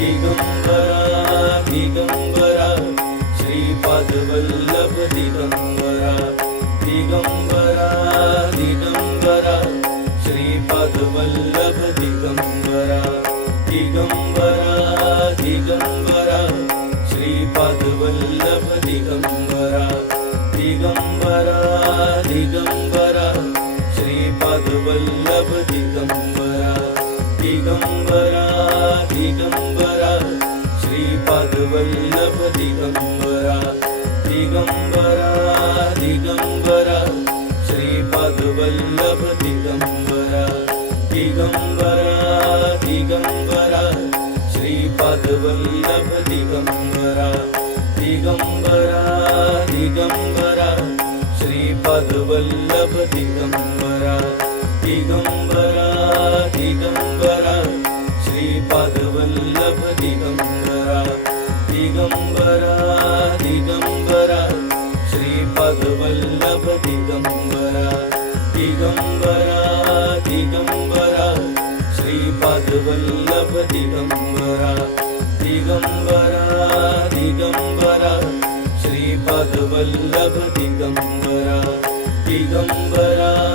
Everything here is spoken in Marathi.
दिगंबरा दिगंबरा श्रीपादवल्लभ दिगंबरा दिगंबरा दिगंबरा श्रीपादवल्लभ दिगंबरा दिगंबरा दिगंबरा श्रीपादवल्लभ दिगंबरा दिगंबरा दिगंबरा श्रीपादवल्लभ दिगंबरा दिगंबरा दिगंबरा श्रीपादवल्लभ दिगंबरा दिगंबरा दिगंबरा श्रीपादवल्लभ दिगंबरा दिगंबरा दिगंबरा श्रीपादवल्लभ दिगंबरा दिगंबरा दिगंबरा श्रीपादवल्लभ दिगंबरा दिगंबरा दिगंबरा श्रीपादवल्लभ दिगंबरा दिगंबरा दिगंबरा श्रीपादवल्लभ दिगंबरा दिगंबरा दिगंबरा श्रीपादवल्लभ दिगंबरा दिगंबरा दिगंबरा श्रीपादवल्लभ दिगंबरा दिगंबरा